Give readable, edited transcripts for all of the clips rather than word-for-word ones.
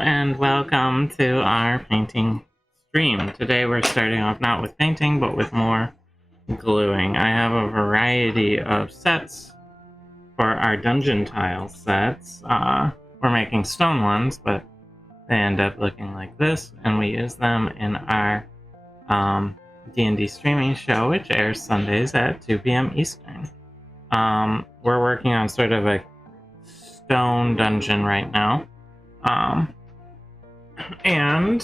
and welcome to our painting stream. Today we're starting off not with painting, but with more gluing. I have a variety of sets for our dungeon tile sets. We're making stone ones, but they end up looking like this, and we use them in our D&D streaming show, which airs Sundays at 2 p.m. Eastern. We're working on sort of a stone dungeon right now. And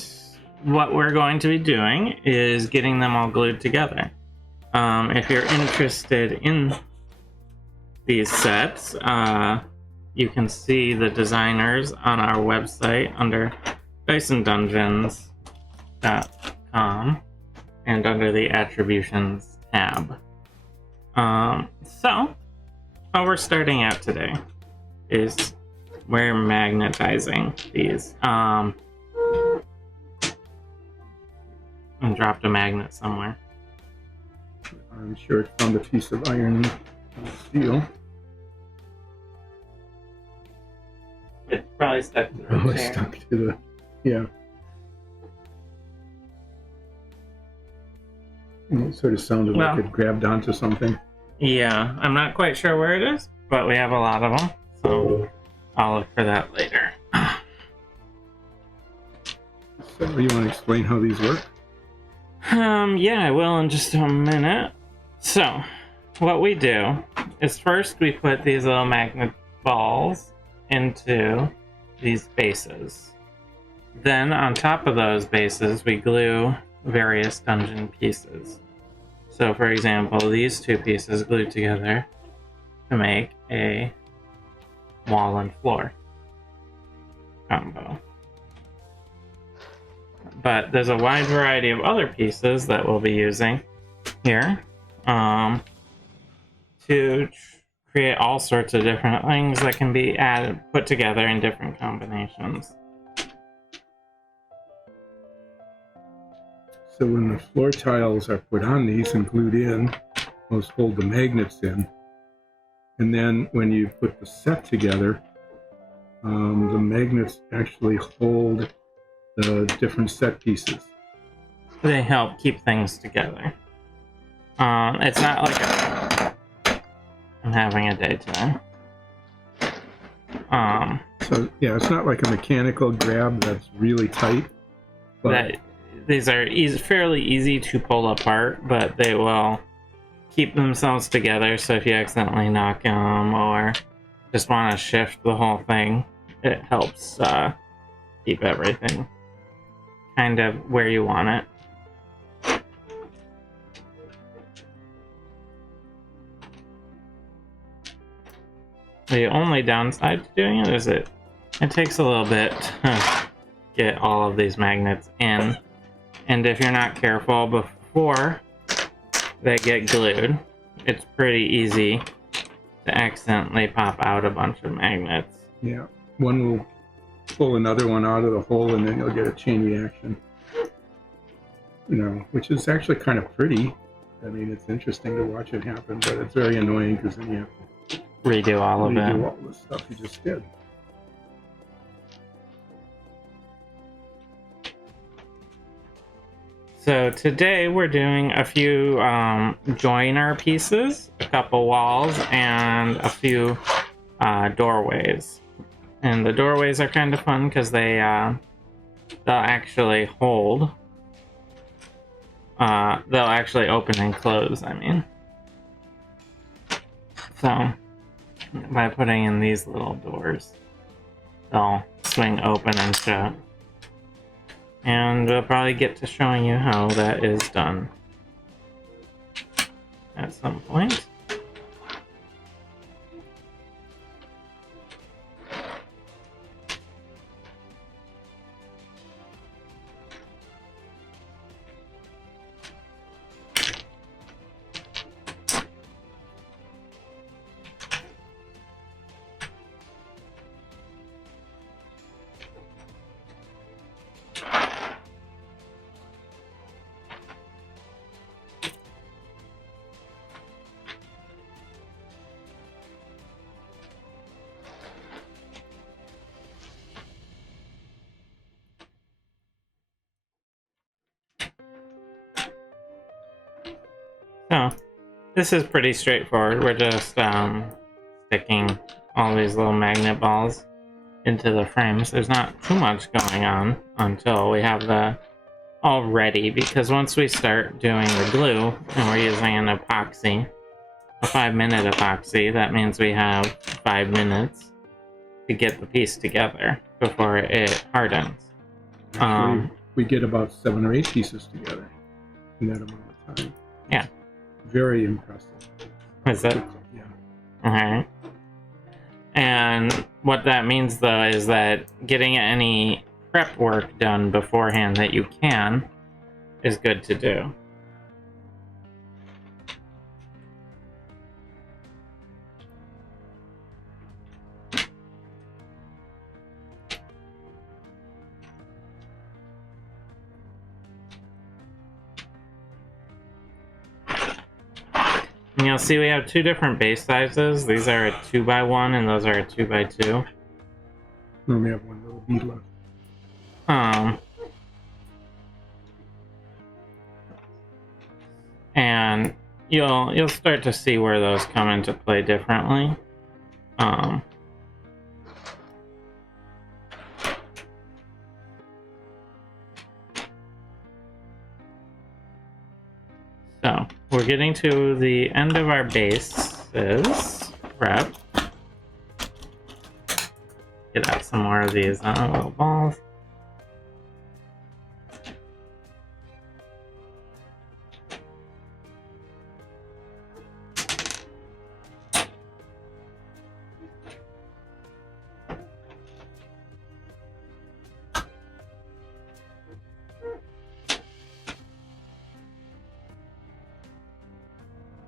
what we're going to be doing is getting them all glued together. If you're interested in these sets, you can see the designers on our website under DysonDungeons.com and under the Attributions tab. So, how we're starting out today is we're magnetizing these. And dropped a magnet somewhere. I'm sure it found a piece of iron and steel. It's probably stuck to the chair. Probably stuck to the, yeah. It sort of sounded like it grabbed onto something. Yeah, I'm not quite sure where it is, but we have a lot of them, so I'll look for that later. So you want to explain how these work? Yeah, I will in just a minute. So, what we do is first we put these little magnet balls into these bases. Then on top of those bases, we glue various dungeon pieces. So, for example, these two pieces glued together to make a wall and floor combo. But there's a wide variety of other pieces that we'll be using here to create all sorts of different things that can be put together in different combinations. So when the floor tiles are put on these and glued in, those hold the magnets in. And then when you put the set together, the magnets actually hold the different set pieces. They help keep things together. It's not like I'm having a day today. So yeah, it's not like a mechanical grab that's really tight. But these are fairly easy to pull apart, but they will keep themselves together. So if you accidentally knock them or just want to shift the whole thing, it helps keep everything kind of where you want it. The only downside to doing it is it takes a little bit to get all of these magnets in. And if you're not careful before they get glued, it's pretty easy to accidentally pop out a bunch of magnets. Yeah, one will pull another one out of the hole and then you'll get a chain reaction. You know, which is actually kind of pretty. I mean, it's interesting to watch it happen, but it's very annoying because then you have to redo all of it. Redo all the stuff you just did. So today we're doing a few joiner pieces, a couple walls, and a few doorways. And the doorways are kind of fun because they'll actually hold. They'll actually open and close, I mean. So, by putting in these little doors, they'll swing open and shut. And we'll probably get to showing you how that is done at some point. So this is pretty straightforward. We're just sticking all these little magnet balls into the frames. There's not too much going on until we have the all ready, because once we start doing the glue and we're using an epoxy, a 5-minute epoxy, that means we have 5 minutes to get the piece together before it hardens. Actually, we get about 7 or 8 pieces together in that amount of time. Yeah. Very impressive. Is it? Yeah. Alright. And what that means, though, is that getting any prep work done beforehand that you can is good to do. And you'll see we have 2 different base sizes. These are a 2x1 and those are a 2x2. We only have 1 little bead left. And you'll start to see where those come into play differently. So we're getting to the end of our bases prep. Get out some more of these little balls.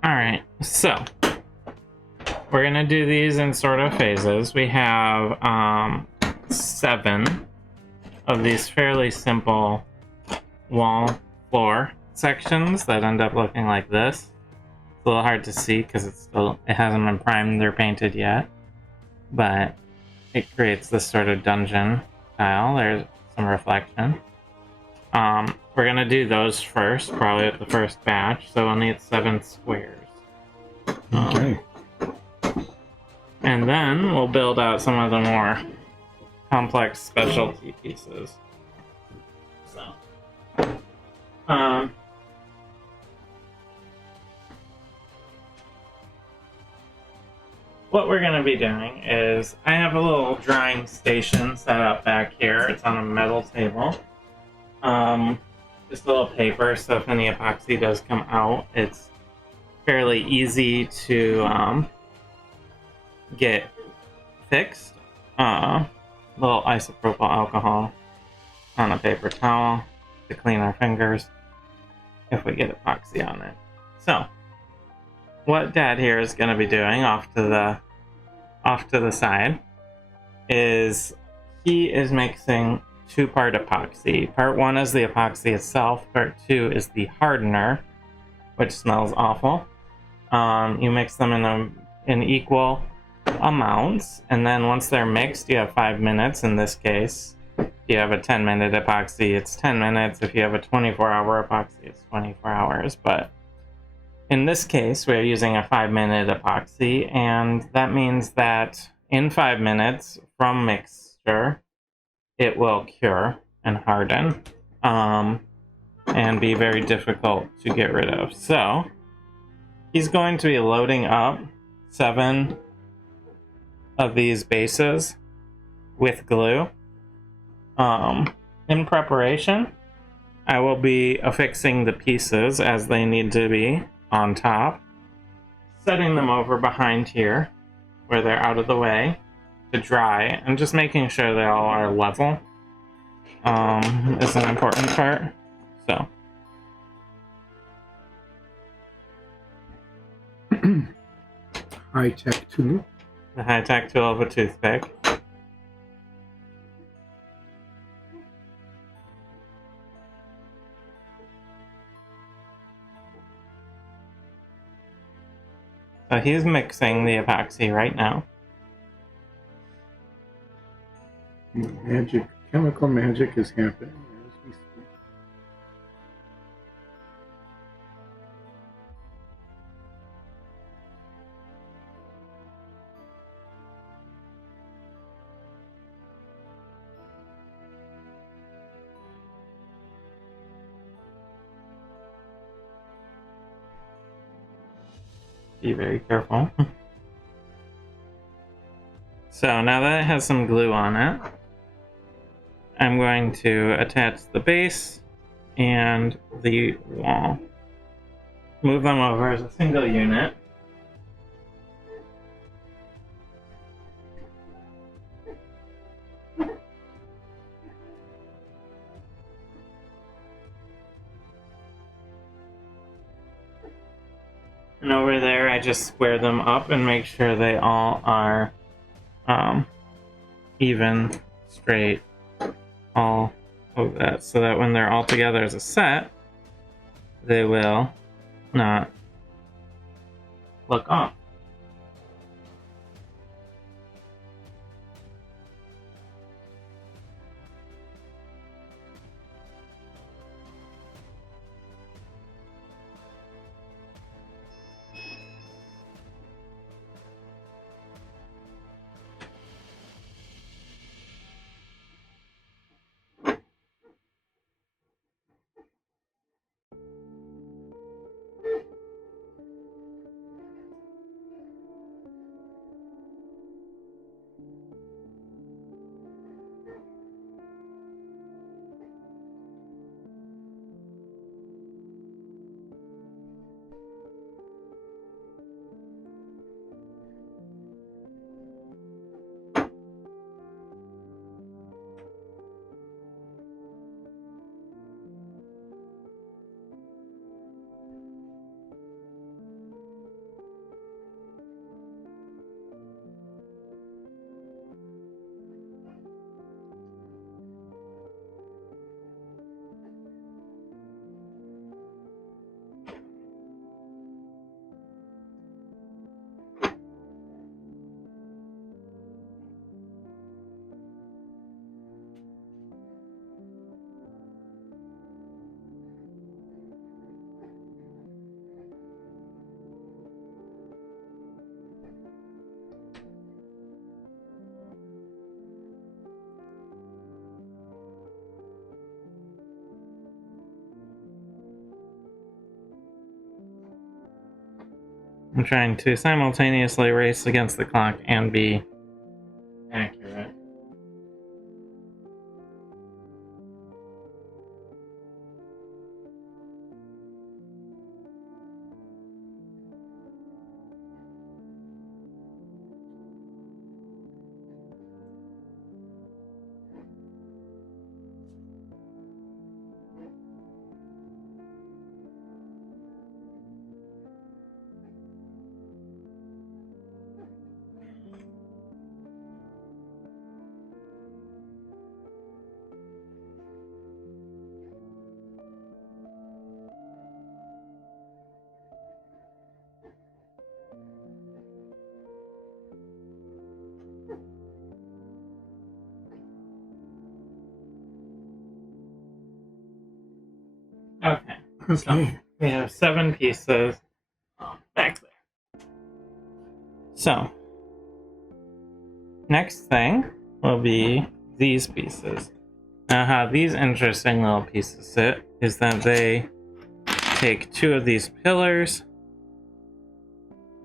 Alright, so we're gonna do these in sort of phases. We have 7 of these fairly simple wall floor sections that end up looking like this. It's a little hard to see because it hasn't been primed or painted yet, but it creates this sort of dungeon style. There's some reflection. We're gonna do those first, probably at the first batch, so we'll need 7 squares. Okay. And then we'll build out some of the more complex specialty pieces. So, what we're going to be doing is I have a little drying station set up back here. It's on a metal table. Just a little paper, so if any epoxy does come out, it's fairly easy to get fixed. Little isopropyl alcohol on a paper towel to clean our fingers if we get epoxy on it. So, what Dad here is going to be doing off to the side is he is mixing 2-part epoxy. Part 1 is the epoxy itself. Part 2 is the hardener, which smells awful. You mix them in equal amounts, and then once they're mixed, you have 5 minutes. In this case, if you have a 10-minute epoxy, it's 10 minutes. If you have a 24-hour epoxy, it's 24 hours. But in this case, we're using a 5-minute epoxy, and that means that in 5 minutes from mixture, it will cure and harden, and be very difficult to get rid of. So he's going to be loading up 7 of these bases with glue. In preparation, I will be affixing the pieces as they need to be on top, setting them over behind here where they're out of the way to dry, and just making sure they all are level is an important part. So high-tech tool. the high-tech tool of a toothpick. So he's mixing the epoxy right now. Magic, chemical magic is happening as we speak. be very careful. So now that it has some glue on it, I'm going to attach the base and the wall. Move them over as a single unit. And over there, I just square them up and make sure they all are even, straight, all of that, so that when they're all together as a set, they will not look off. I'm trying to simultaneously race against the clock and be accurate. Okay. So we have 7 pieces back there. So, next thing will be these pieces. Now, how these interesting little pieces sit is that they take 2 of these pillars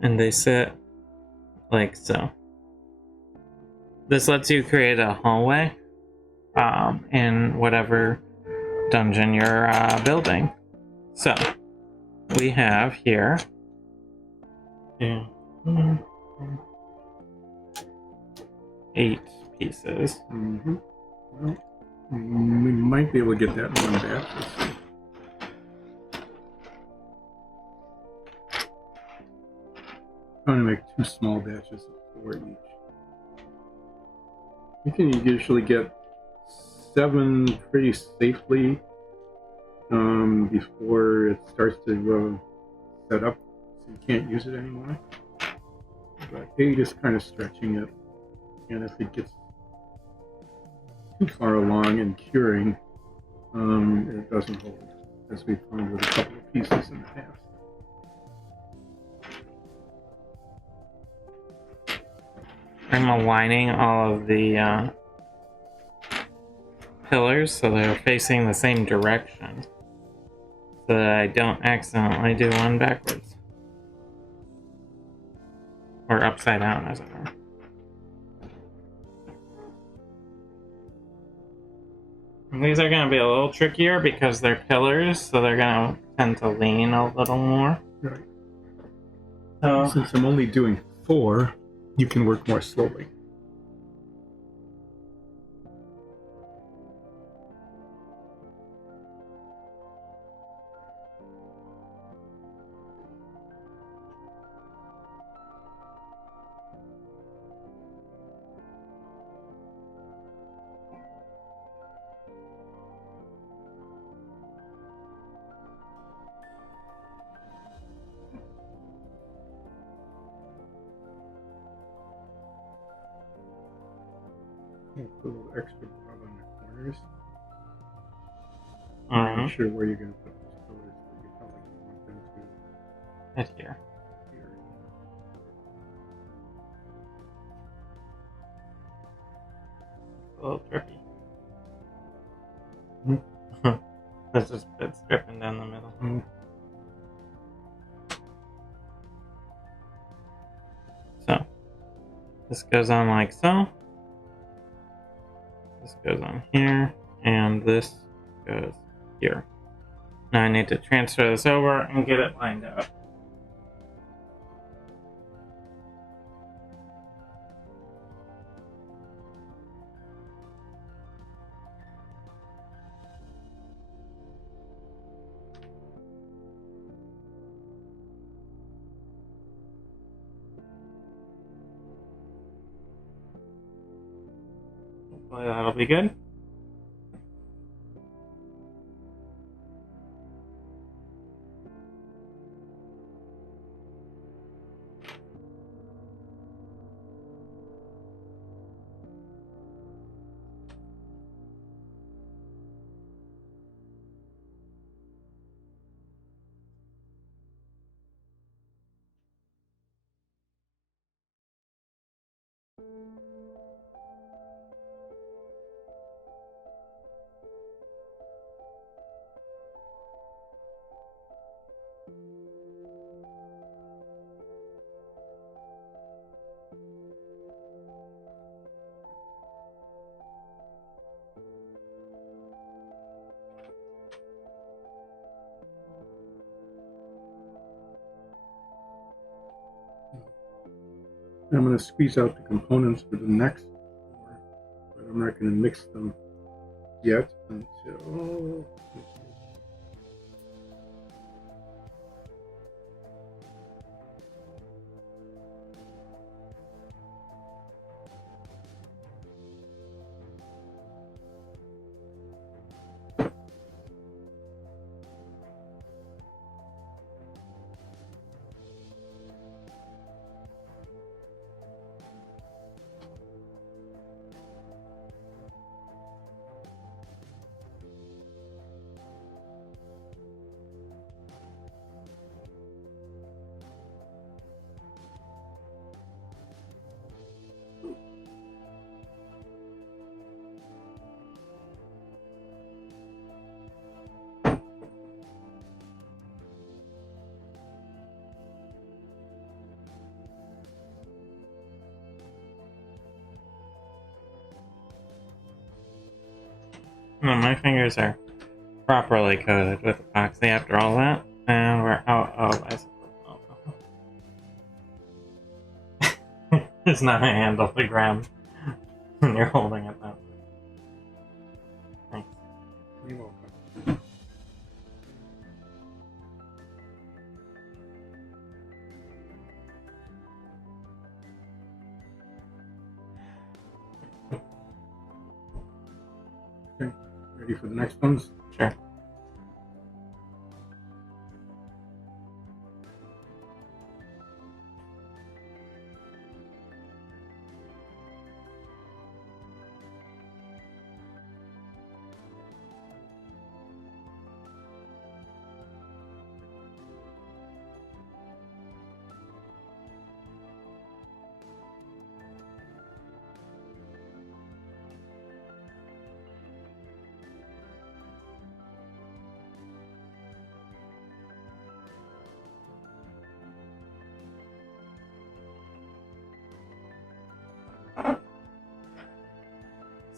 and they sit like so. This lets you create a hallway in whatever dungeon you're building. So, we have here 8 pieces. Mm-hmm. Well, we might be able to get that in one batch. I'm trying to make 2 small batches of 4 each. You can usually get 7 pretty safely before it starts to set up, so you can't use it anymore. But 8 is kind of stretching it, and if it gets too far along in curing, it doesn't hold, as we found with a couple of pieces in the past. I'm aligning all of the pillars so they're facing the same direction, so that I don't accidentally do one backwards. or upside down, as it were. And these are going to be a little trickier because they're pillars, so they're going to tend to lean a little more. Right. So, Since I'm only doing 4, you can work more slowly. Put a little extra rub on the corners. I'm not sure where you're going to put those pillars, but you probably want them to right here. here. A little tricky. Hmm. It's dripping down the middle. Oh. So, this goes on like so. This goes on here, and this goes here. Now I need to transfer this over and get it lined up. Hopefully that'll be good. I'm going to squeeze out the components for the next floor, but I'm not going to mix them yet until. No, my fingers are properly coated with epoxy after all that, and we're out of isopropyl alcohol. It's not a handle to grab when you're holding it that way. Thanks. You're welcome. Okay, ready for the next ones? Sure.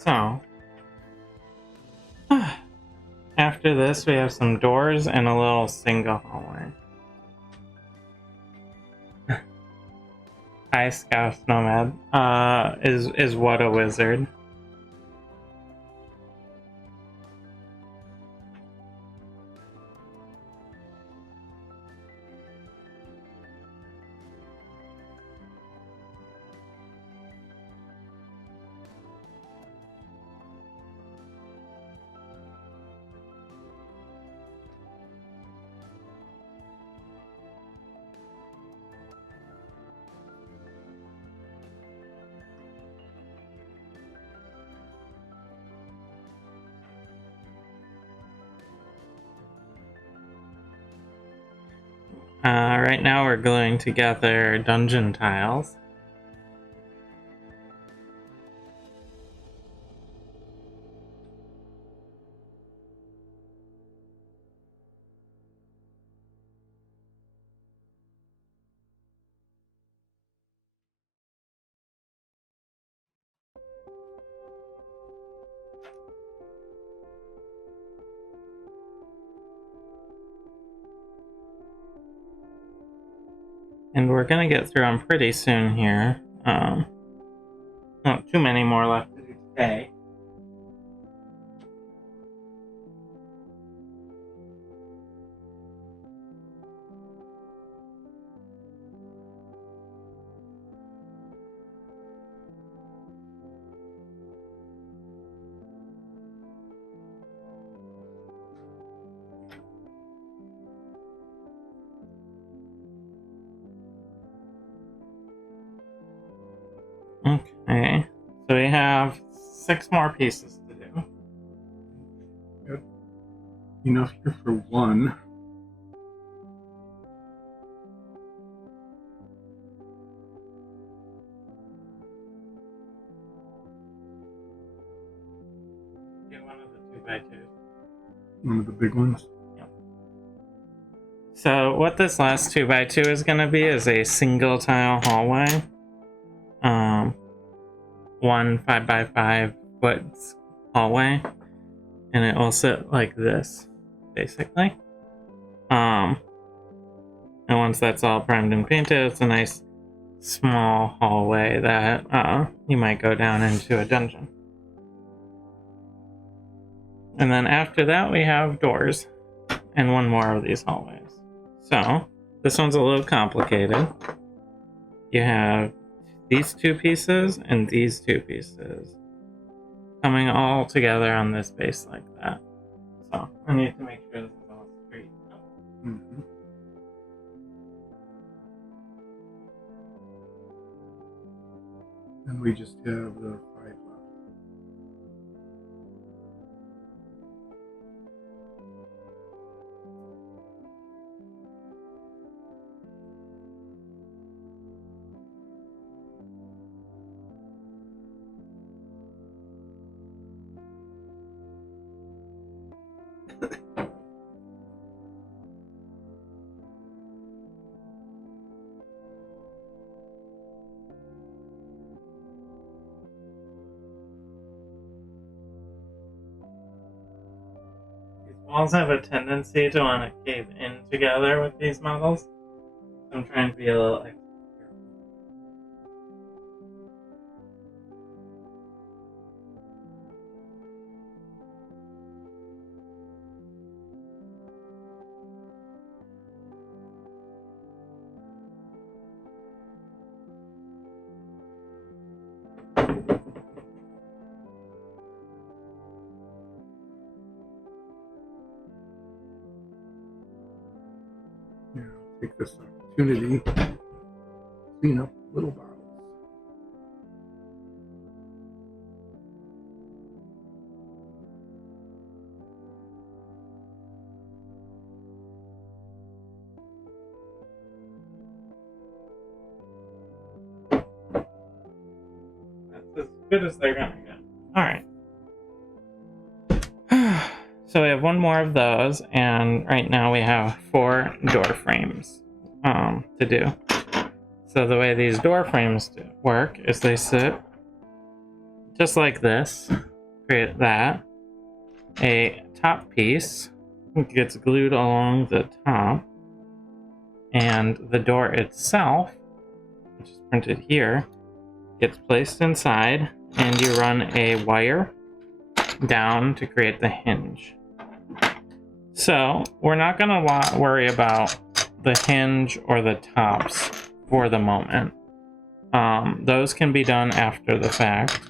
So, after this, we have some doors and a little single hallway. Hi, Scout Nomad. Is what a wizard. Right now we're gluing together dungeon tiles. And we're gonna get through them pretty soon here. Not too many more left to do today. Okay, so we have 6 more pieces to do. Good. Enough here for one. Get one of the 2x2s. One of the big ones. Yep. So what this last 2x2 is going to be is a single tile hallway. 1 5x5 foot hallway, and it will sit like this, basically. And once that's all primed and painted, it's a nice small hallway that you might go down into a dungeon. And then after that, we have doors and one more of these hallways. So this one's a little complicated. You have these 2 pieces and these 2 pieces coming all together on this base like that. So I need to make sure this is all straight up. Mm-hmm. And we just have the 5 left. Walls have a tendency to want to cave in together with these models. I'm trying to be a little extra careful. Yeah, I'll take this opportunity to clean up little bottles. That's as good as they're gonna get. Alright. So we have one more of those, and right now we have 4 door frames to do. So the way these door frames work is they sit just like this, create that. A top piece gets glued along the top, and the door itself, which is printed here, gets placed inside, and you run a wire down to create the hinge. So we're not going to worry about the hinge or the tops for the moment. Those can be done after the fact.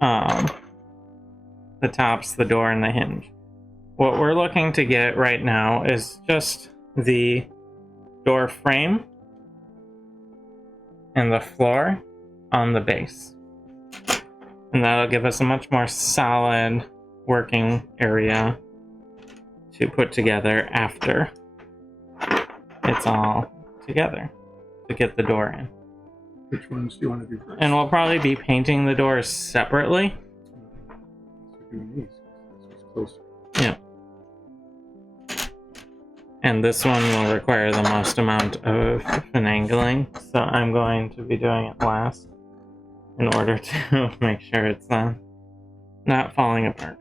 The tops, the door, and the hinge. What we're looking to get right now is just the door frame and the floor on the base. And that'll give us a much more solid working area to put together after it's all together to get the door in. Which ones do you want to do first? And we'll probably be painting the doors separately. We're doing these. This one's closer. Yeah. And this one will require the most amount of finagling, so I'm going to be doing it last in order to make sure it's not falling apart.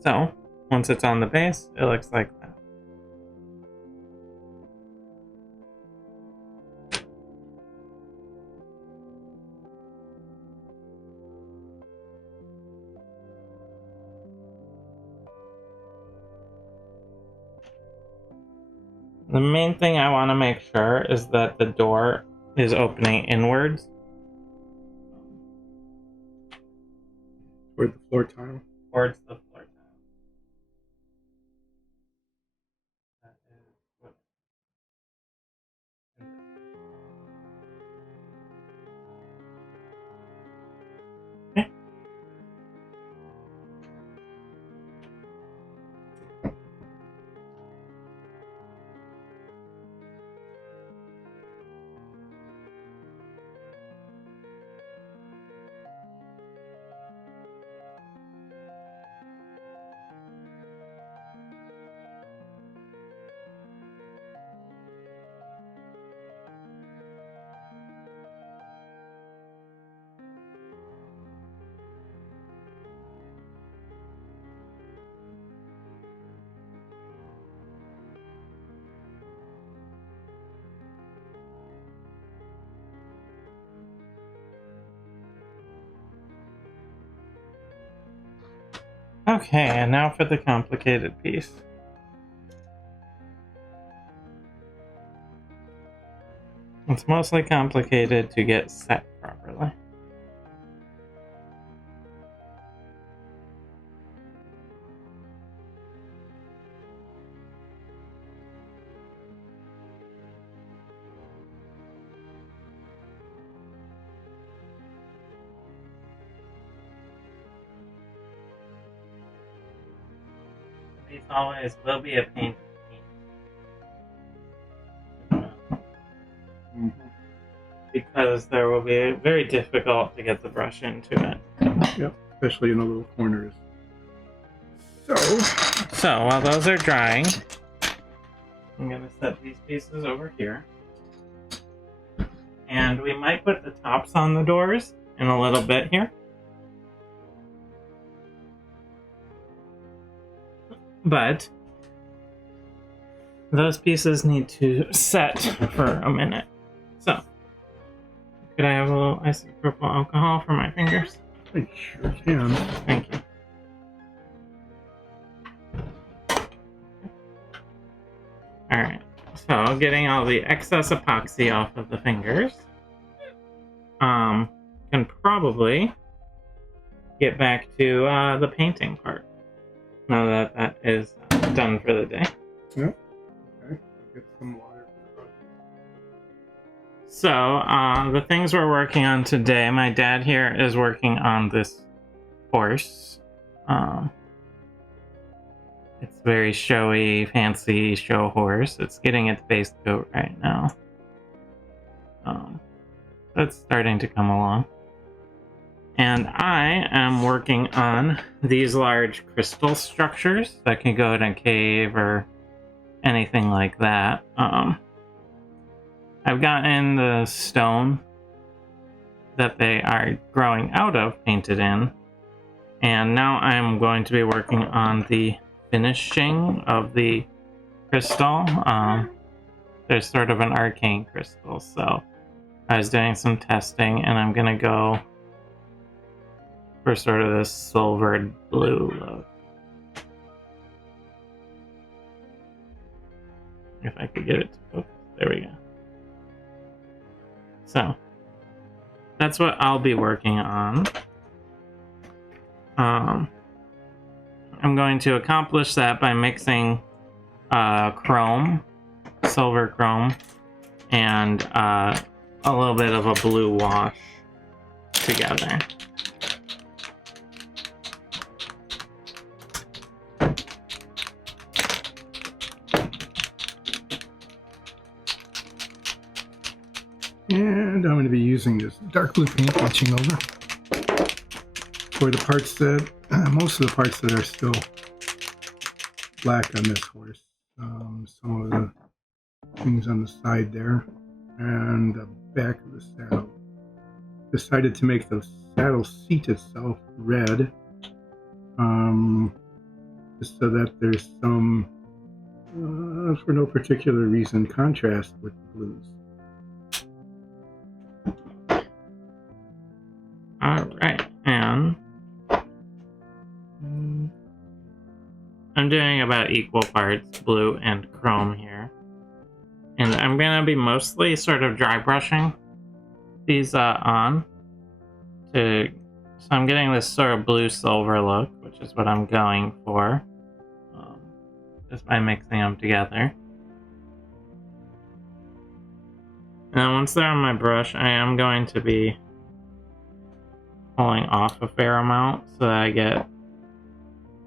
So, once it's on the base, it looks like that. The main thing I want to make sure is that the door is opening inwards. Toward the floor tile? Towards the floor tile. That is what. Okay. Okay, and now for the complicated piece. It's mostly complicated to get set properly. These always will be a pain. Because there will be very difficult to get the brush into it. Yep, especially in the little corners. So while those are drying, I'm going to set these pieces over here. And we might put the tops on the doors in a little bit here. But those pieces need to set for a minute. So, could I have a little isopropyl alcohol for my fingers? I sure can. Thank you. Alright, so getting all the excess epoxy off of the fingers. Can probably get back to the painting part. Now that that is done for the day. Yep. Okay. Get some water. So, the things we're working on today, my dad here is working on this horse. It's very showy, fancy show horse. It's getting its base coat right now. It's starting to come along. And I am working on these large crystal structures that can go in a cave or anything like that. I've gotten the stone that they are growing out of painted in, and now I'm going to be working on the finishing of the crystal. There's sort of an arcane crystal, so I was doing some testing, and I'm gonna go for sort of this silvered blue look. If I could get it to focus. There we go. So that's what I'll be working on. I'm going to accomplish that by mixing chrome, silver chrome, and a little bit of a blue wash together. And I'm going to be using this dark blue paint, watching over, for the parts that, most of the parts that are still black on this horse. Some of the things on the side there, and the back of the saddle. Decided to make the saddle seat itself red, just so that there's some, for no particular reason, contrast with the blues. Alright, and I'm doing about equal parts blue and chrome here. And I'm going to be mostly sort of dry brushing these on. So I'm getting this sort of blue silver look, which is what I'm going for, just by mixing them together. Now once they're on my brush, I am going to be pulling off a fair amount so that I get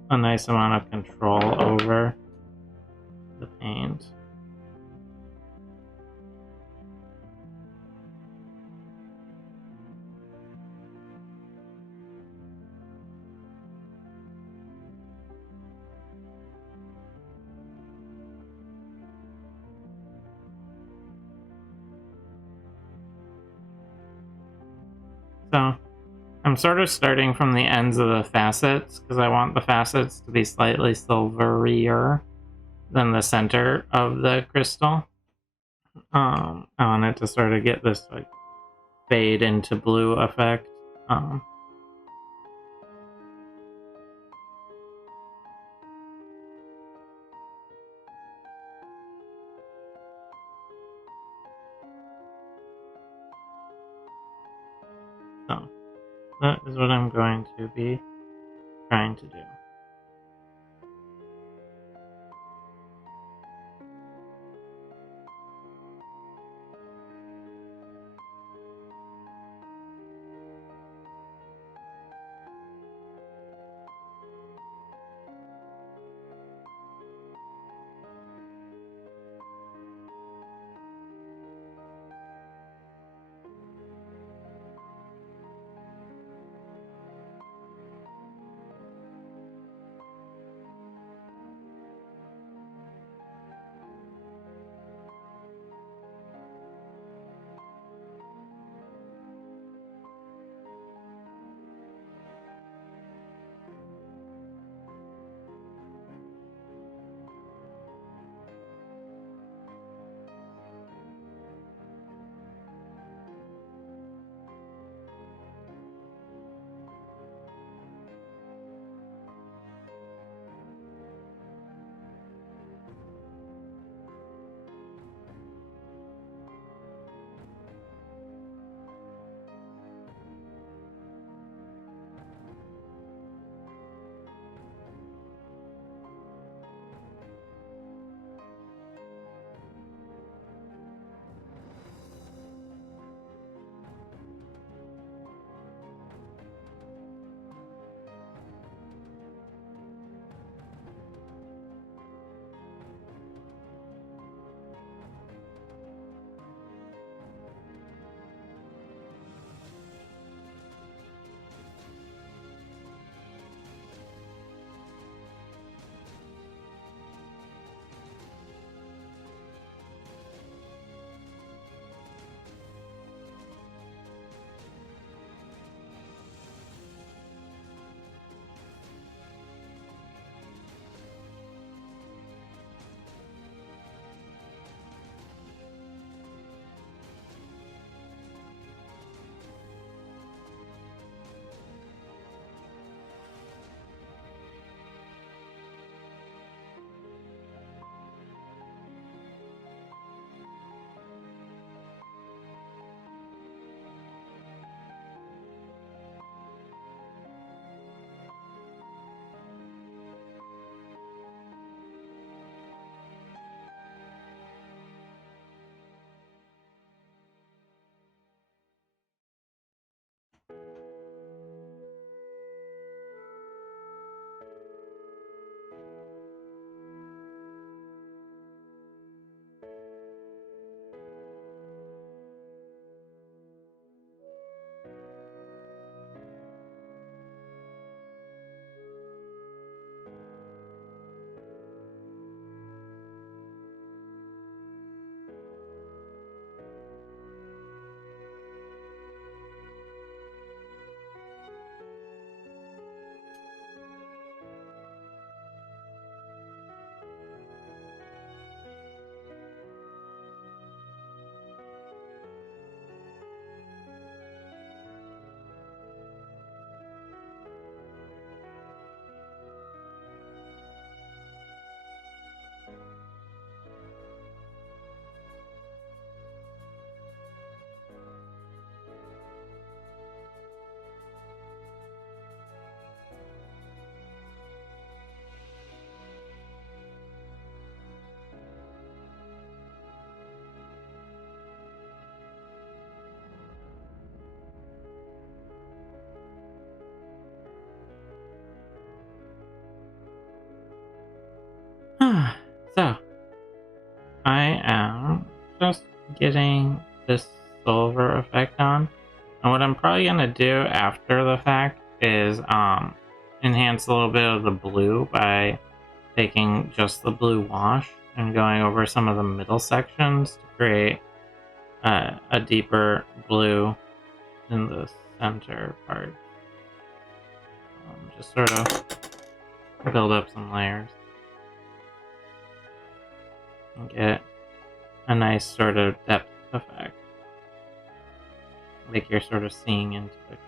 a nice amount of control over the paint. So I'm sort of starting from the ends of the facets because I want the facets to be slightly silverier than the center of the crystal. I want it to sort of get this like fade into blue effect. So that is what I'm going to be trying to do. just getting this silver effect on. And what I'm probably gonna do after the fact is enhance a little bit of the blue by taking just the blue wash and going over some of the middle sections to create a deeper blue in the center part. Just sort of build up some layers and get a nice sort of depth effect. Like you're sort of seeing into the crystal.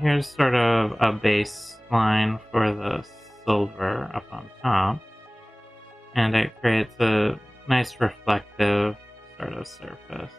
Here's sort of a baseline for the silver up on top. And it creates a nice reflective sort of surface.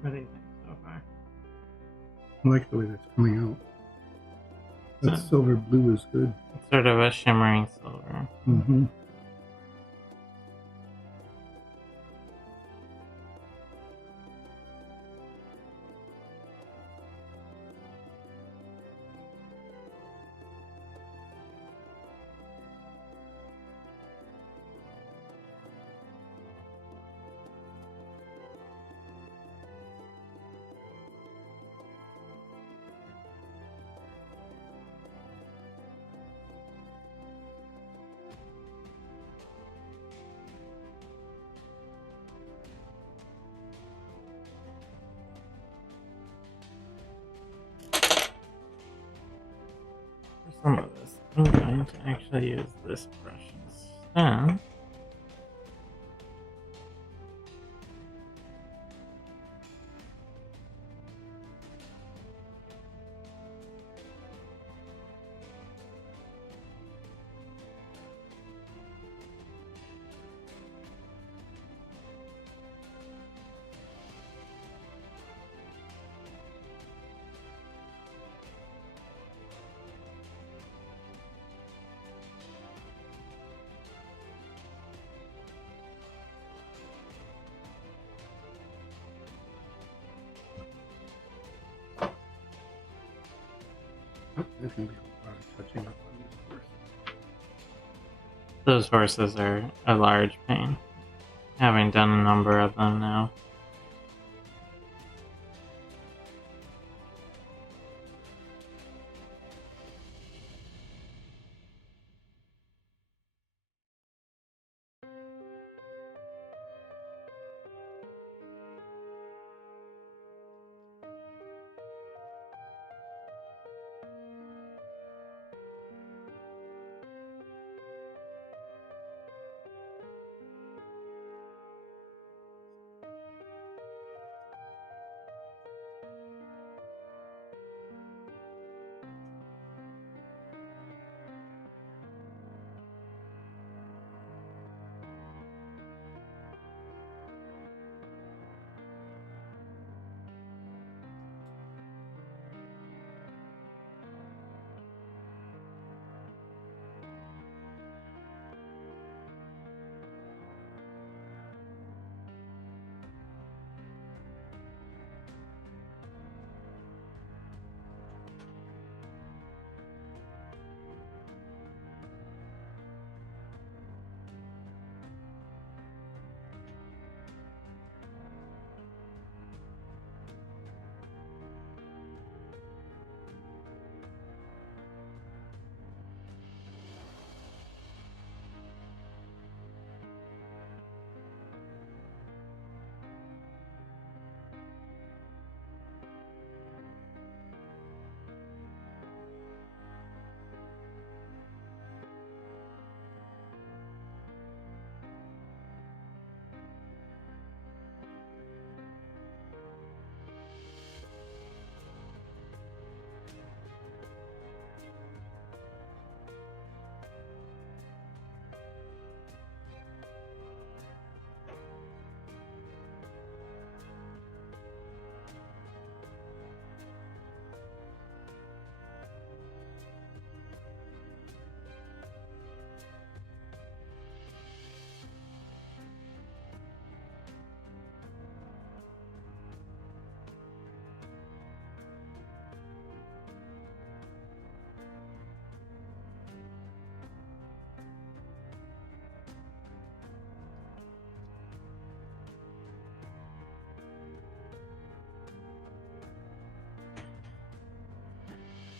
What do you think so far? I like the way that's coming out. That silver blue is good. It's sort of a shimmering silver. Mm-hmm. some of this. I'm going to actually use this brush instead. Oh, there's going to be a lot of touching up on this first. Those horses are a large pain, having done a number of them now.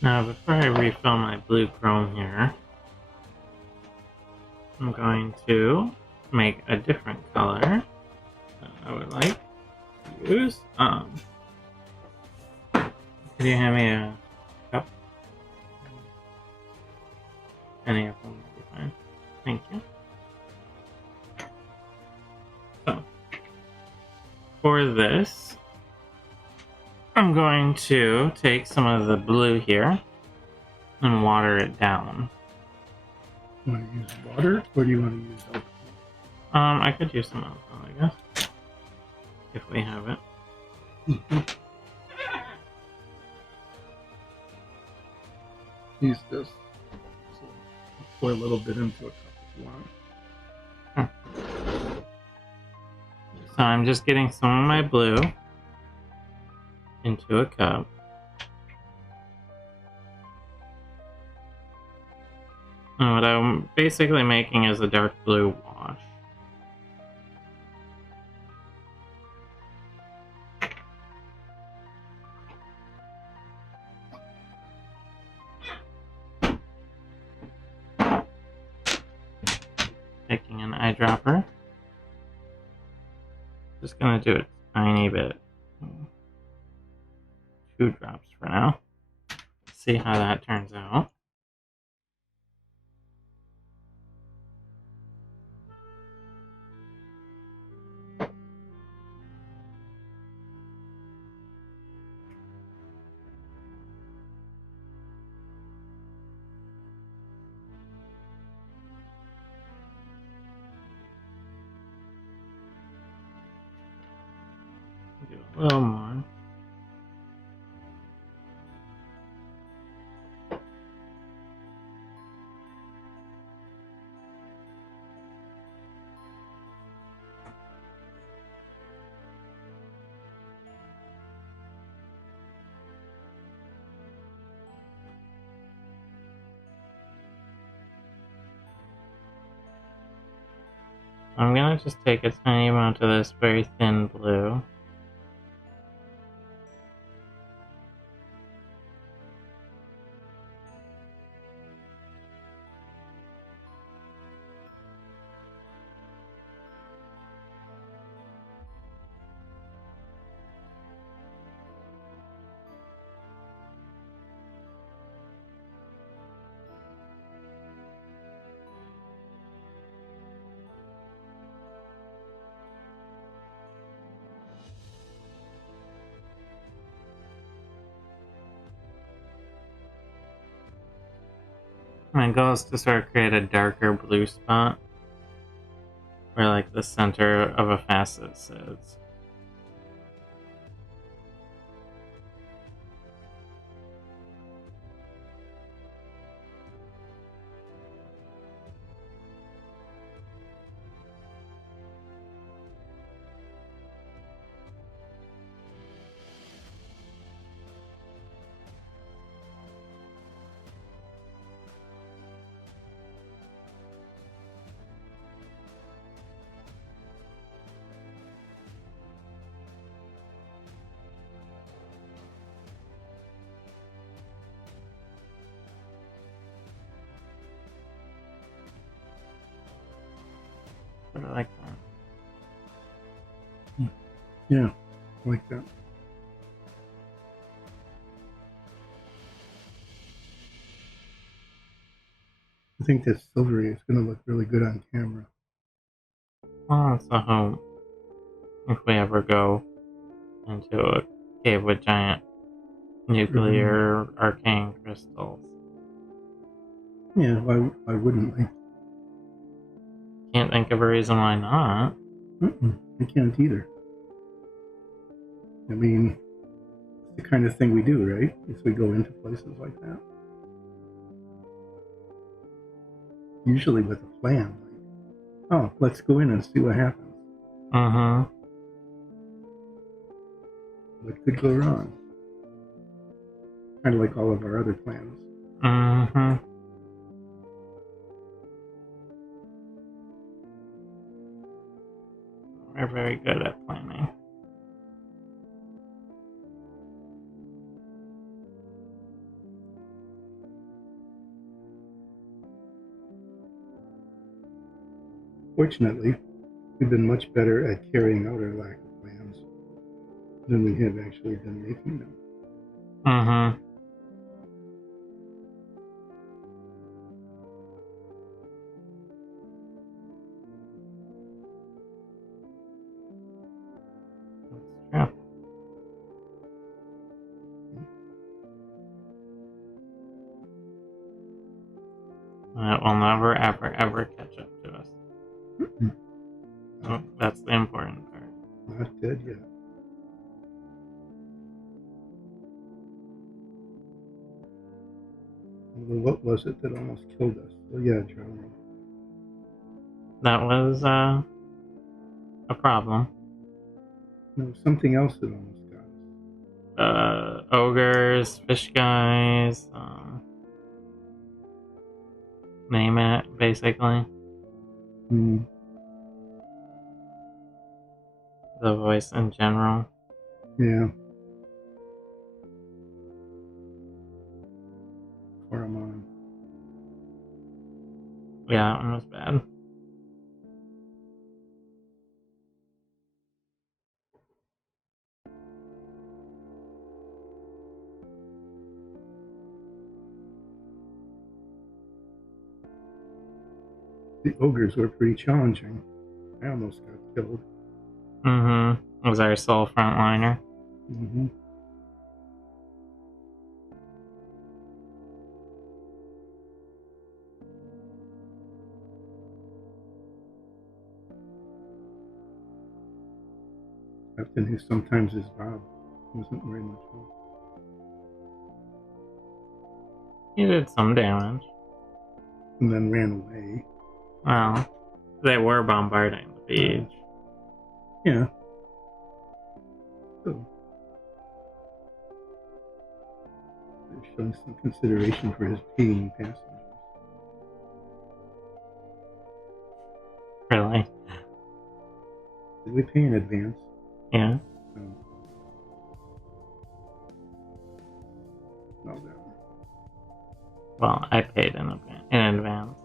Now, before I refill my blue chrome here, I'm going to make a different color that I would like to use. Could you hand me a cup? Any of them would be fine. Thank you. So, for this, I'm going to take some of the blue here and water it down. You want to use water, or do you want to use alcohol? I could use some alcohol, I guess, if we have it. Use this. So pour a little bit into a cup if you want. So I'm just getting some of my blue into a cup. And what I'm basically making is a dark blue wash. Taking an eyedropper. Just gonna do a tiny bit. 2 drops for now. See how that turns out. do a little more. I'm gonna just take a tiny amount of this very thin blue. My goal is to sort of create a darker blue spot where like the center of a facet sits. Sort of like that. Yeah, like that. I think this silvery is going to look really good on camera. Well, that's the hope. If we ever go into a cave with giant nuclear arcane crystals. Yeah, why wouldn't we? Can't think of a reason why not. I can't either. I mean, it's the kind of thing we do, right? Is we go into places like that. Usually with a plan. Like, oh, let's go in and see what happens. Mm-hmm. What could go wrong? Kind of like all of our other plans. Mm-hmm. We're very good at planning. Fortunately, we've been much better at carrying out our lack of plans than we have actually been making them. Mm-hmm. That's true. It will never, ever, ever catch up to us. Oh, that's the important part. Not dead yet. Well, what was it that almost killed us? Oh yeah, drowning. That was a problem. No, something else that almost got us. Ogres, fish guys, name it, basically. Hmm. The voice in general. Yeah. Hormone. Yeah, that one was bad. The ogres were pretty challenging. I almost got killed. Mm-hmm. Was our sole frontliner. Mm-hmm. Captain, who sometimes is Bob, wasn't very much help. He did some damage. And then ran away. Well, they were bombarding the beach. Yeah. So, they're showing some consideration for his paying passengers. Really? Did we pay in advance? Yeah. No, no. Well, I paid in advance.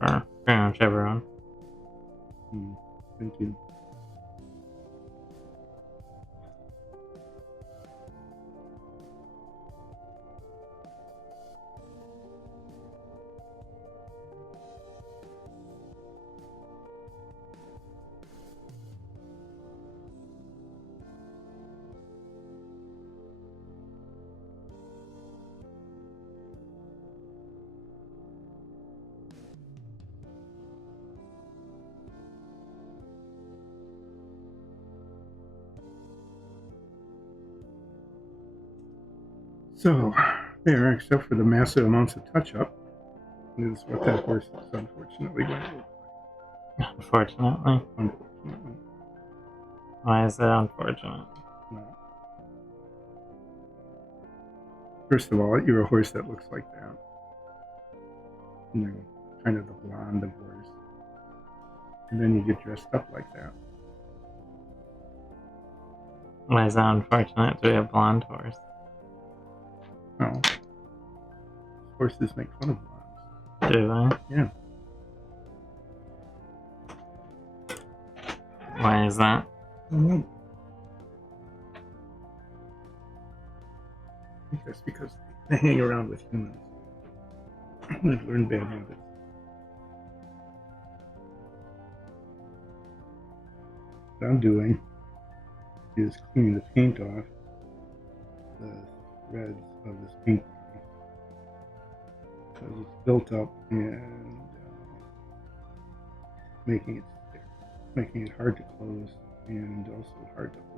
For pretty much everyone. Thank you. So, there, except for the massive amounts of touch-up, is what that horse is unfortunately going to look like. Unfortunately. Unfortunately. Why is it unfortunate? No. First of all, you're a horse that looks like that. You know, kind of the blonde of horse. And then you get dressed up like that. Why is that unfortunate to be a blonde horse? Oh. Horses make fun of blondes. Do they? Yeah. Why is that? I think that's because they hang around with humans. They've learned bad habits. What I'm doing is cleaning the paint off the threads of this paint bottle because it's built up and making it stick, making it hard to close and also hard to open.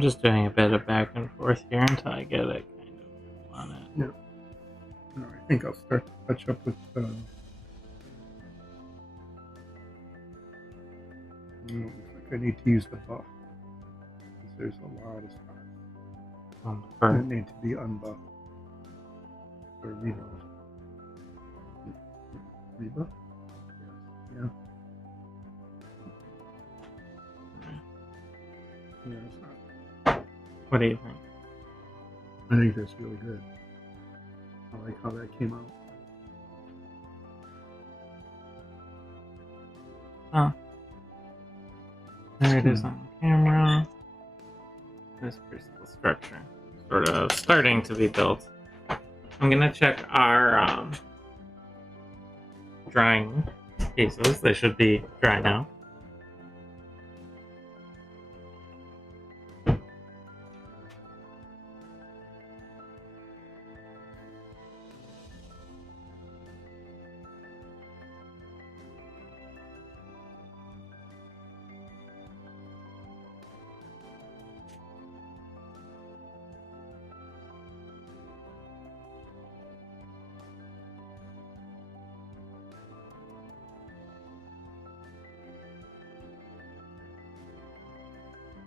I'm just doing a bit of back and forth here until I get it kind of on it. Yeah. No, I think I'll start to touch up with. Looks like I need to use the buff because there's a lot of spots that need to be unbuffed or rebuffed. Rebuffed? Yes. Yeah. Yeah, it's not. What do you think? I think that's really good. I like how that came out. Oh. There it is on camera. This crystal structure sort of starting to be built. I'm gonna check our drying cases. They should be dry now.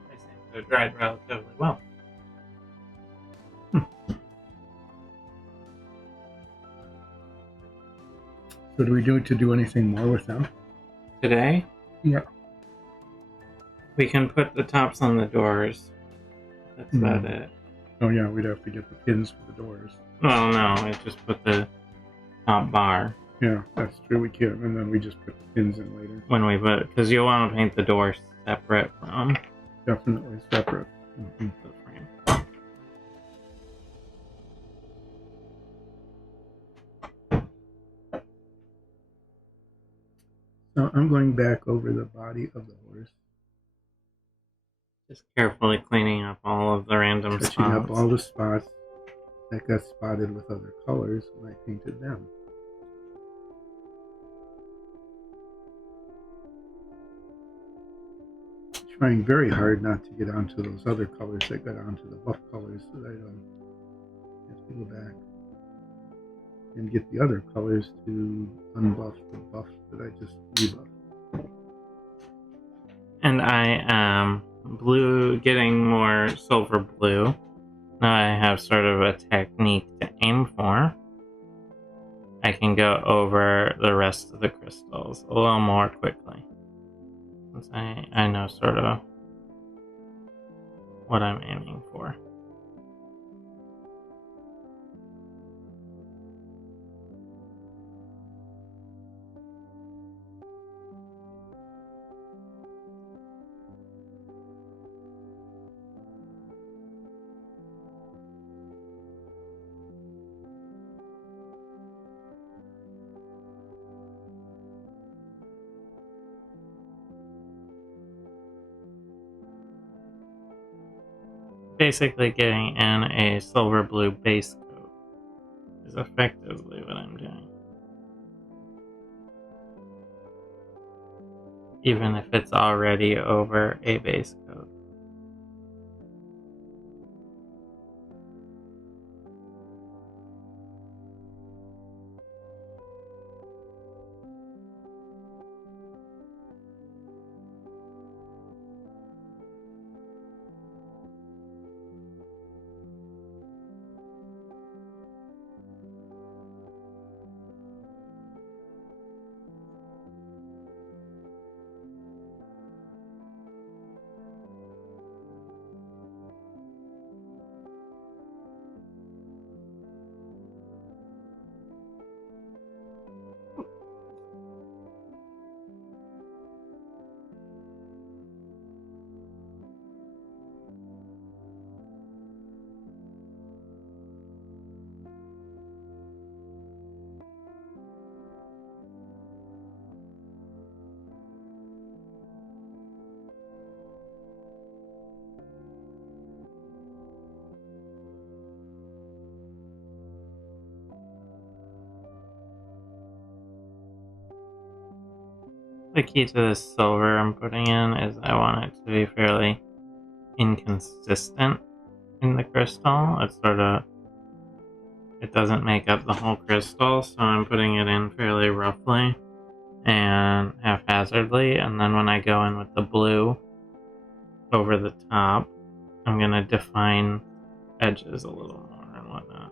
They seem to have dried relatively well. So do we need to do anything more with them? Today? Yeah. We can put the tops on the doors. That's about it. Oh yeah, we'd have to get the pins for the doors. Well, no, I just put the top bar. Yeah, that's true. We can, and then we just put the pins in later. When we put, because you'll want to paint the door separate from Definitely separate. the frame. So I'm going back over the body of the horse. Just carefully cleaning up all of the random Touching spots. up all the spots that got spotted with other colors when I painted them. Trying very hard not to get onto those other colors that got onto the buff colors so that I don't have to go back and get the other colors to unbuff the buff that I just rebuffed. And I am getting more silver blue. Now I have sort of a technique to aim for. I can go over the rest of the crystals a little more quickly. Since I know sort of what I'm aiming for. Basically getting in a silver blue base coat is effectively what I'm doing. Even if it's already over a base coat. The key to this silver I'm putting in is I want it to be fairly inconsistent in the crystal. It doesn't make up the whole crystal, so I'm putting it in fairly roughly and haphazardly, and then when I go in with the blue over the top, I'm going to define edges a little more and whatnot.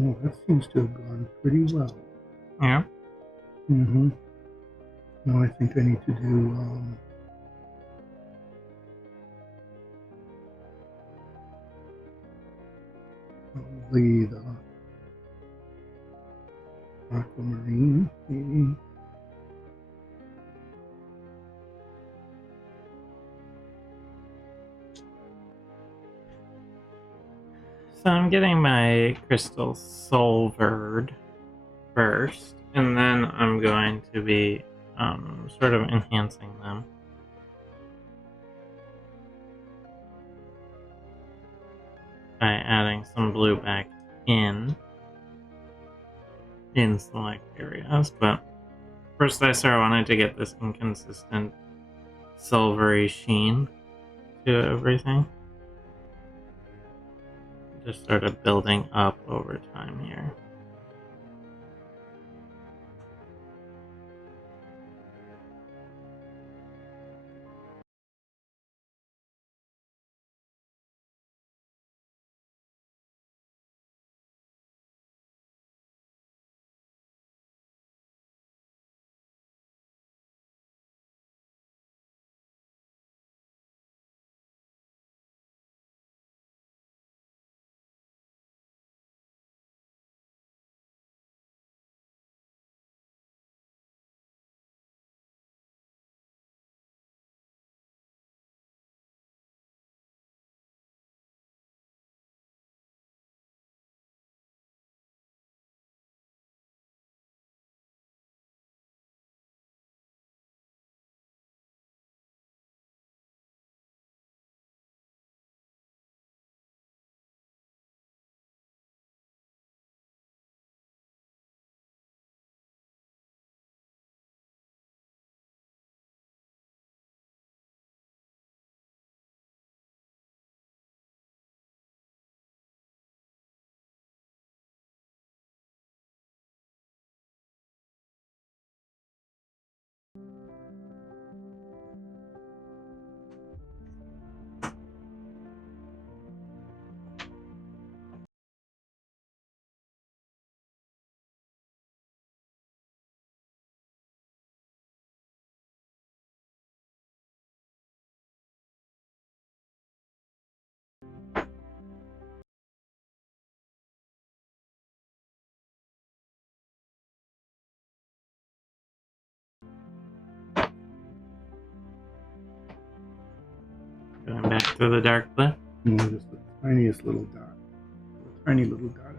Oh, that seems to have gone pretty well. Yeah. Mm-hmm. Now I think I need to do probably the aquamarine, maybe. So I'm getting my crystals solvered first, and then I'm going to be sort of enhancing them by adding some blue back in select areas. But first I sort of wanted to get this inconsistent silvery sheen to everything. Just sort of building up over time here. Going back to the dark blue. Just the tiniest little dot. The tiny little dot I have.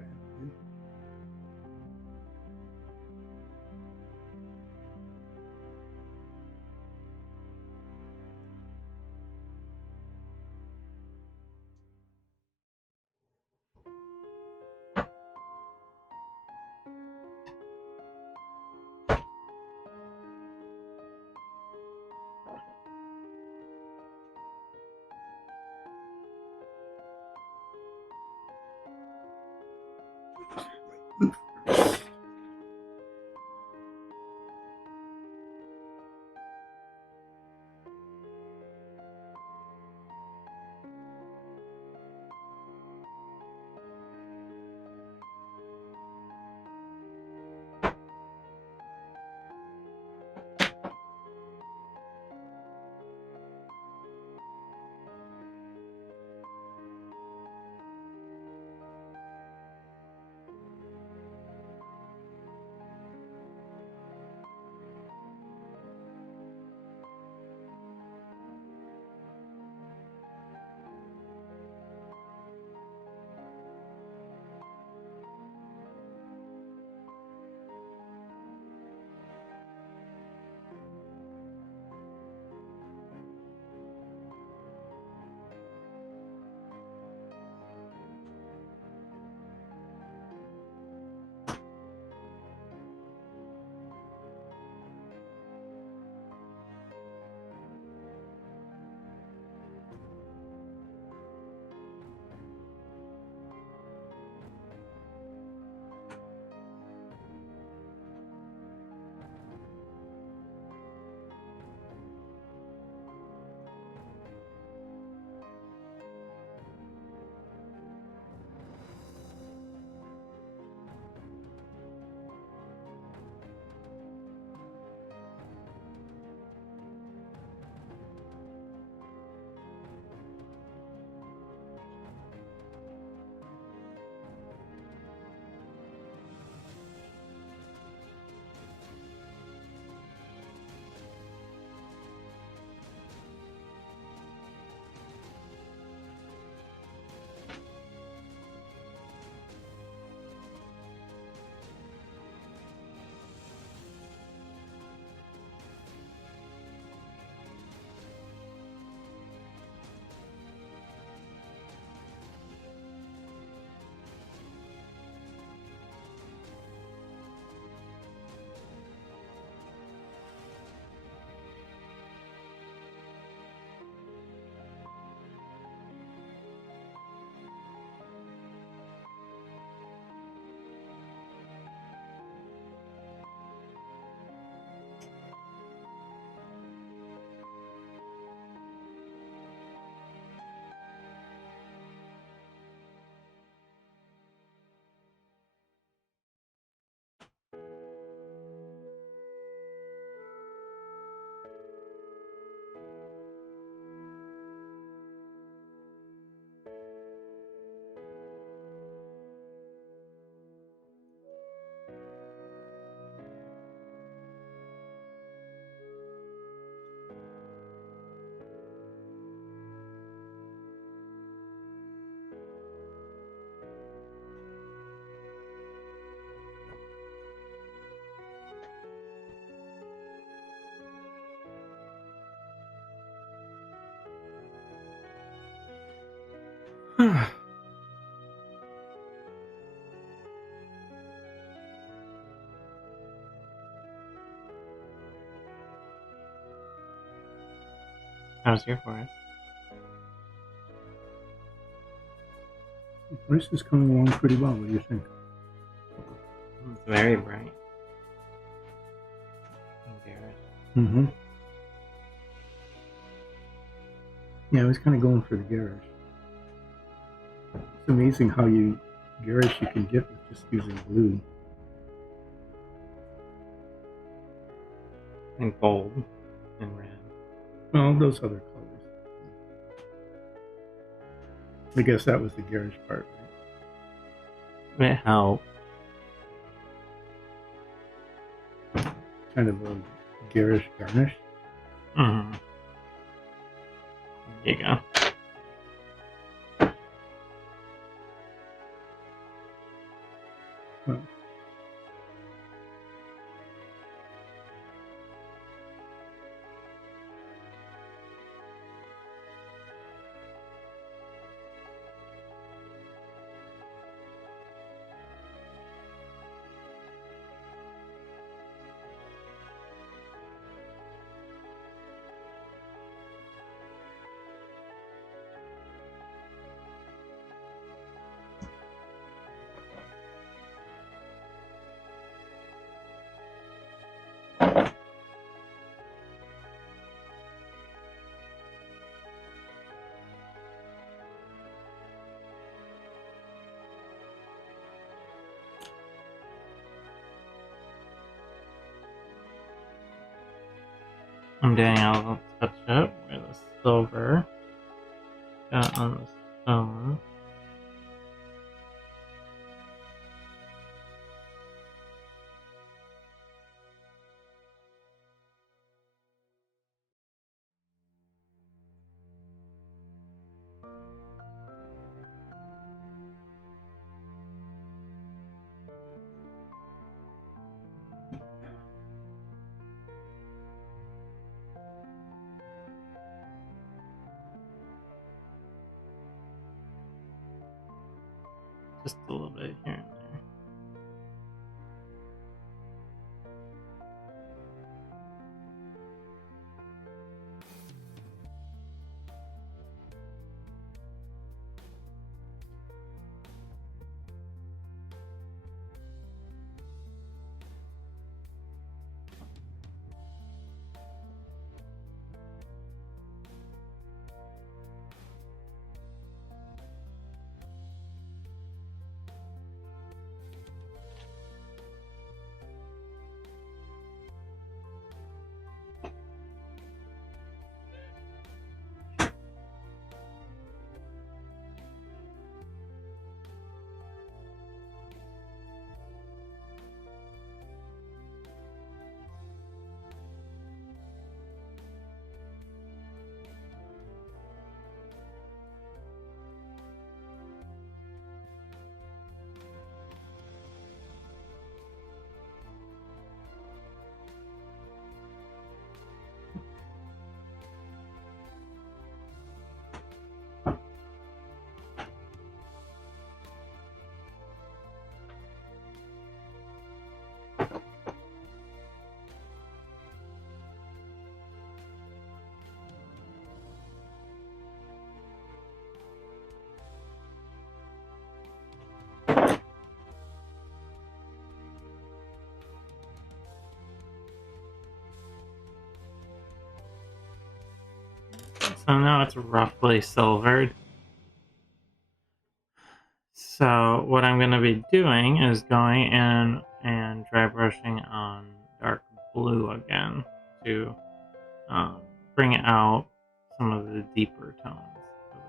How's your forest? The place is coming along pretty well. What do you think? It's very bright. And garish. Mm-hmm. Yeah, I was kind of going for the garish. It's amazing how garish you can get with just using glue. And gold. And red. Well, those other colors. I guess that was the garish part, right? It helped. Kind of a garish garnish. Mm-hmm. There you go. Well, I'm doing a little touch up with the silver got on the stone. Just a little bit here and there. So now it's roughly silvered. So what I'm going to be doing is going in and dry brushing on dark blue again to bring out some of the deeper tones of the crystal.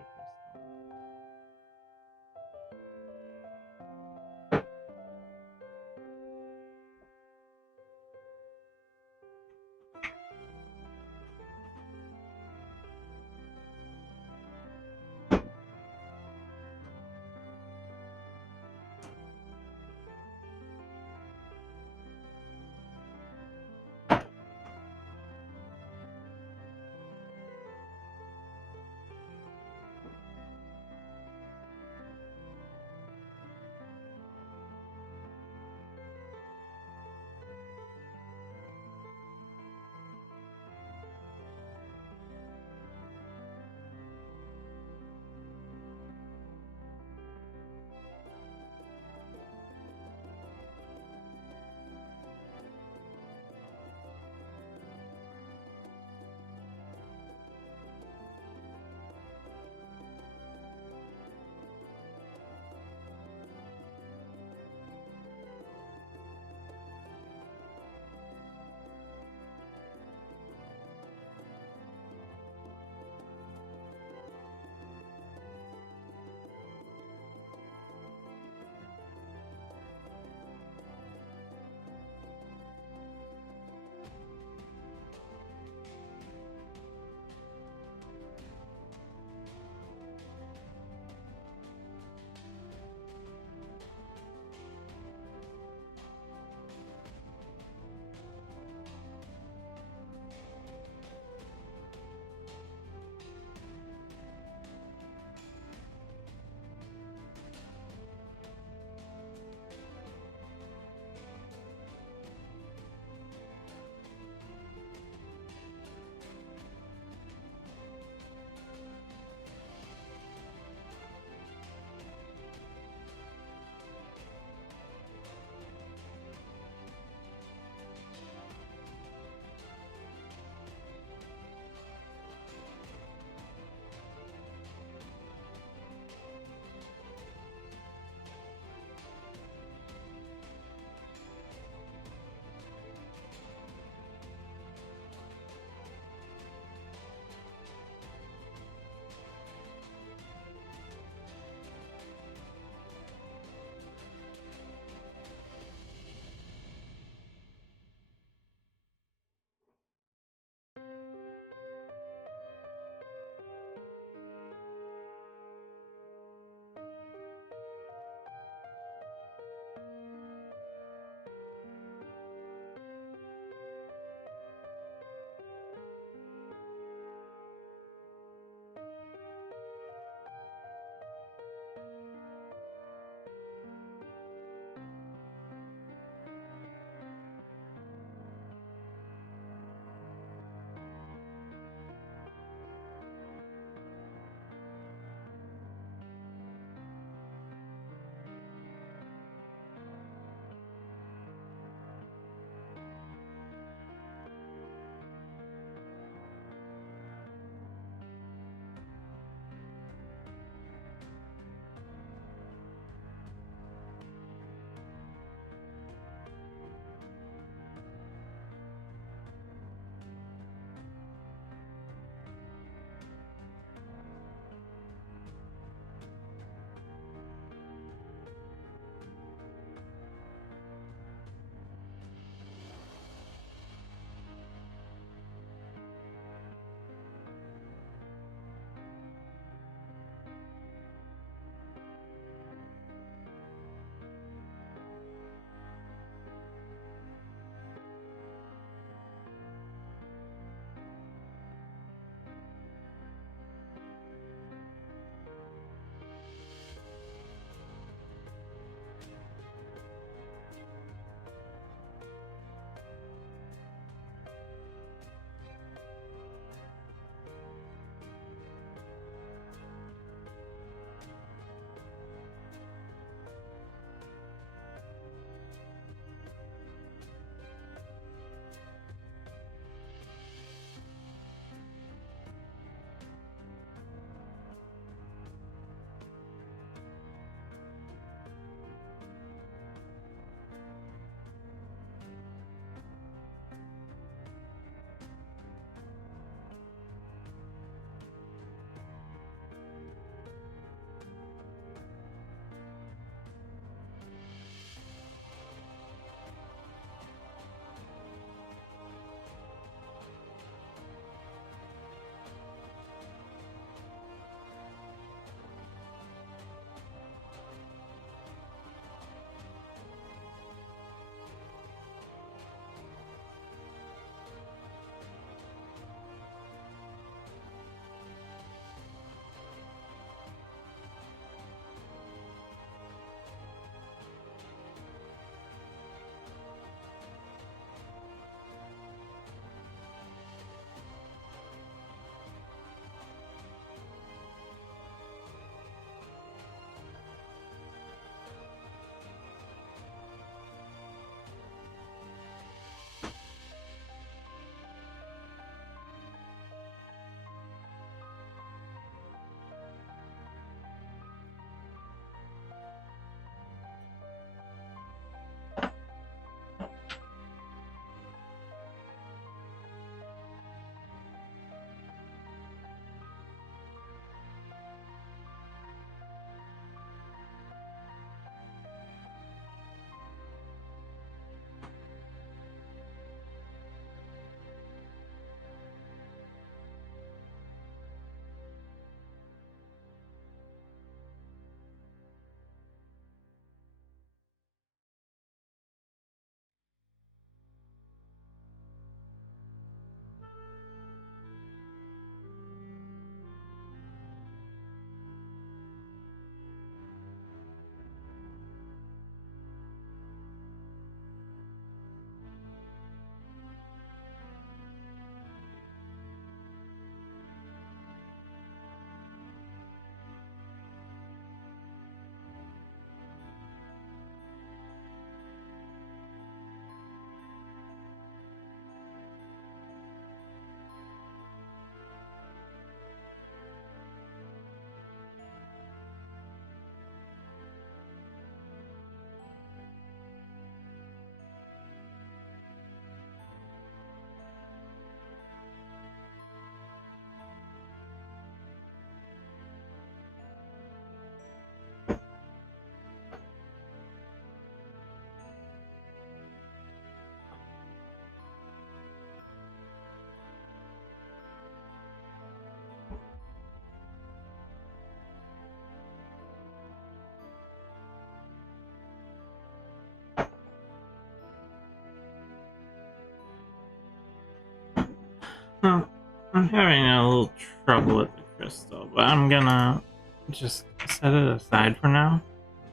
Well, I'm having a little trouble with the crystal, but I'm gonna just set it aside for now.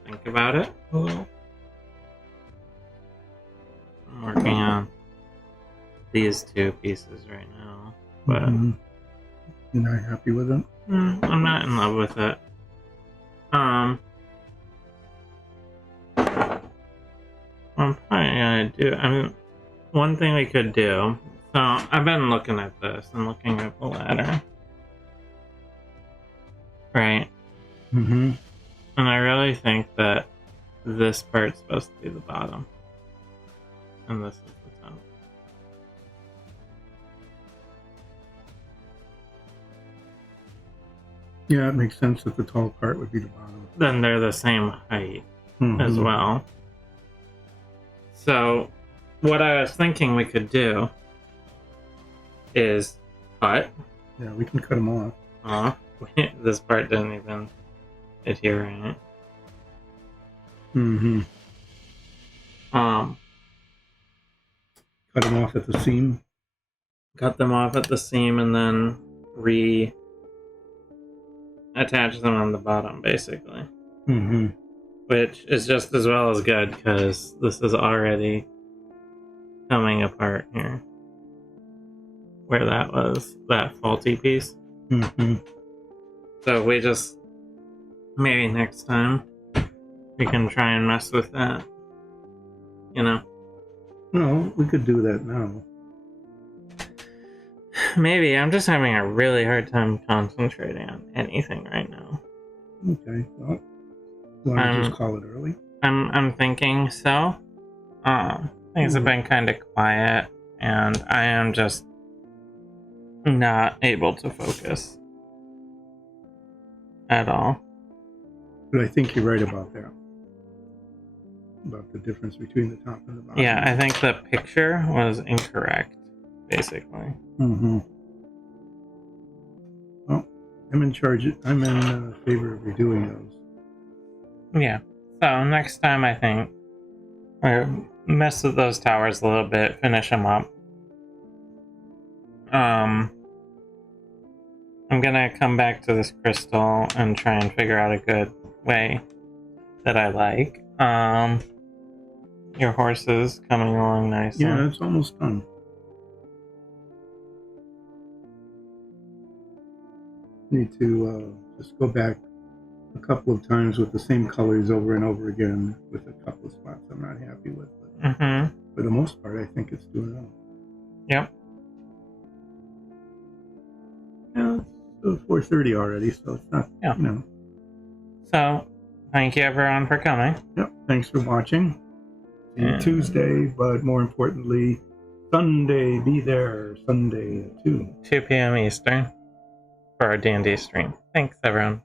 Think about it a little. I'm working on these two pieces right now, but You're not happy with them? I'm not in love with it. I'm probably gonna do. I mean, one thing we could do. So I've been looking at this and looking at the ladder, right? Mm-hmm. And I really think that this part's supposed to be the bottom, and this is the top. Yeah, it makes sense that the tall part would be the bottom. Then they're the same height as well. So, what I was thinking we could do is cut. Yeah, we can cut them off. This part didn't even adhere in it. Mm-hmm. Cut them off at the seam. Cut them off at the seam and then attach them on the bottom, basically. Mm-hmm. Which is just as well as good because this is already coming apart here. Where that was, that faulty piece. Mm-hmm. So we just, maybe next time, we can try and mess with that. You know? No, we could do that now. Maybe. I'm just having a really hard time concentrating on anything right now. Okay, well, you want to just call it early? I'm thinking so. Things have been kind of quiet, and I am just not able to focus at all. But I think you're right about that. About the difference between the top and the bottom. Yeah, I think the picture was incorrect, basically. Mm-hmm. Well, I'm in charge. I'm in favor of redoing those. Yeah. So next time, I think we'll mess with those towers a little bit, finish them up. I'm gonna come back to this crystal and try and figure out a good way that I like. Your horse is coming along nicely. Yeah, it's almost done. Need to just go back a couple of times with the same colors over and over again with a couple of spots I'm not happy with. But for the most part, I think it's doing well. Yep. Yeah, it's 4:30 already, so it's not, Yeah. you know. So, thank you everyone for coming. Yep, thanks for watching. See you Tuesday, but more importantly, Sunday. Be there Sunday at 2 p.m. Eastern for our D&D stream. Thanks, everyone.